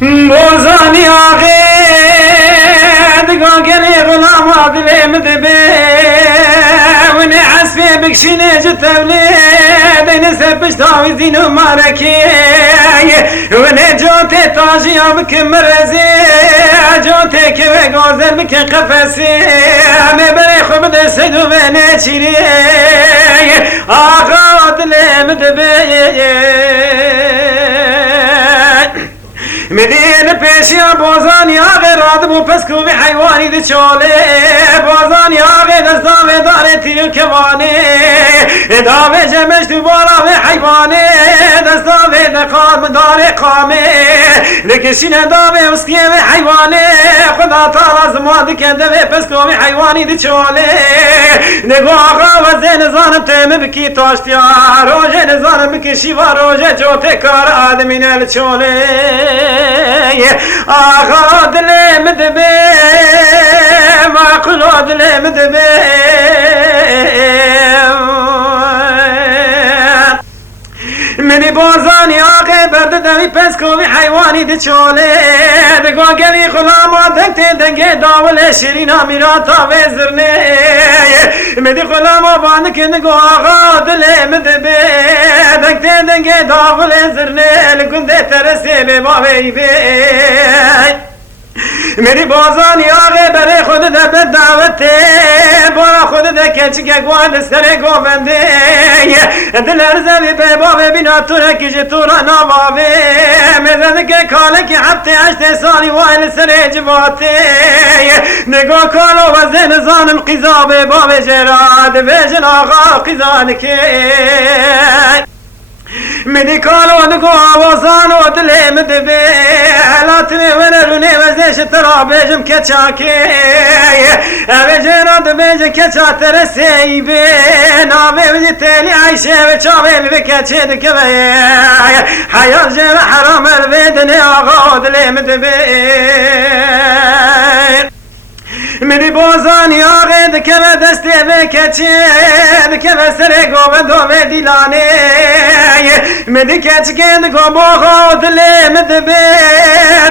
بوزانی آقید گاگلی غلام عادل مدبه ونی عصفی بکشینه جتولی دین سپش تاوی زینو مارکی ونی جوتی تاجی آبک مرزی جوتی که گازر بکن قفسی همه بری خوب دستدو ونی چیری آقا عادل مدبه مدين بيشيا بوزاني آغي رادبو پسكو بي حيواني دي چولي بوزاني آغي دستاوي داري تيو كواني داوي جمش دوبارا بي حيواني دستاوي دقام داري قامي لكشين داوي وسكي بي حيواني خدا تعالى زمان دي كنده بي پسكو بي حيواني دي چولي نگو آغا وزي نزانم تيم بكي تاشتيا روجه نزانم بكي شيوا روجه جوتي كار آدمين الچولي آقا دل مدبه ما قلو دل مدبه منی بازانی آقا برد دمی پس کوی حیوانی دی چوله دگو گلی خلاما دنگت دنگه داول شیرینا میرا تا وزرنه مدی خلاما باندک نگو آقا دل مدبه دنگت دنگه داول زرنه لگنده ترسی به باوی بی میری بازانی آقا برای خود ده به دعوته برای خود ده کچی که گوان سر گوونده دل ارزوی به باوی بینا تو رکیج تو را نواوی میزده که کاله که حبت 8 سالی وایل سر جواته نگاه کالو و زن زانم قیزا به باوی جراد بیجن آقا قیزان که منی کالو نگو آوازان و دل مدبه علاتنی ونرونی وزش ترا بیجم کچاکی اوه جراد بیجم کچا ترسی بی ناوه وزی تیلی عیشه و چاویل بکچه دکه حیال جر حرام الویدنی آقا دل مدبه منی بازانی آقا دکه و دستی و کچه دکه و سر گوه دوه دیلانه منی کچه که دکه باقا دل مدبه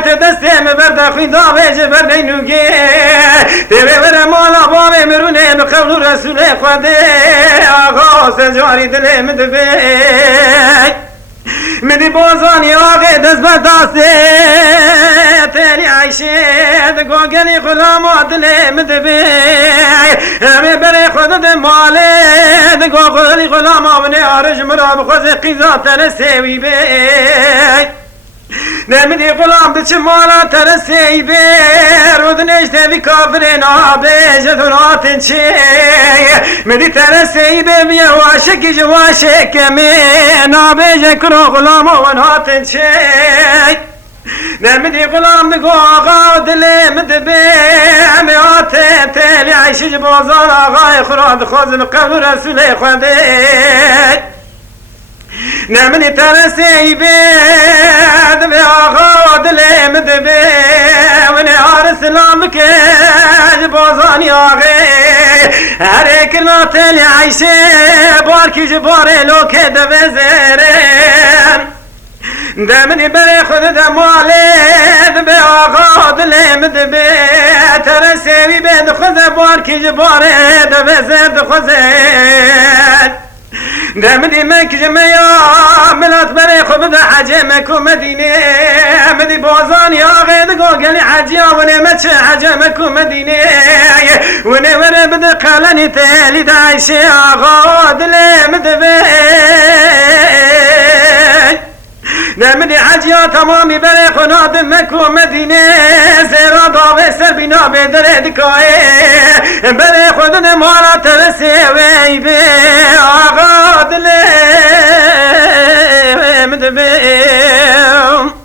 تو دستی مبرده خوی داوه جبر نینوگه تیوه بره مالا باوه مرونه بقول رسول خوده آقا سجاری دل مدبه منی بازانی آقا دست بداسته تیلی عیشه دگو گلی غلام عادل مدبه همه بره خود ده ماله دگو گلی غلام آونه آرش مرا بخوز قیزا ترسیوی بی نمیدی غلام ده چه مالا ترسیوی بی رود نشته بی کافرین آبه جدوناتن چه مدی ترسیوی بی بی واشکی جواشکی نابه جکرو غلام آوناتن چه نمیدی غلام نگو آقا دل مدبه همه آته تیلی عیشش بازار آقای خراد خوزم قبل رسول خوده نمیدی ترسی بید به آقا دل مدبه ونی آر سلام کج بازانی آقای هر ایک نا تیلی عیشه بار کی جباره لوکه دوه زیرن دمنی بره خود دماله به آقا دل مدبه ترسیوی به خود بار کی جباره دوه زرد خوزد دمنی مکج میا ملات بره خوب ده حجه مکو مدینه مدی بازانی آقا دگو گلی حجیا ونه مچه حجه مکو مدینه ونه وره بده قلنی تیلی دایشه آقا دل مدبه نمیدی حجیا تمامی بره خناد مکو مدینه زیرا داوه سر بینا بدره دکای بره خودن مالا ترسی وی بی آقا دله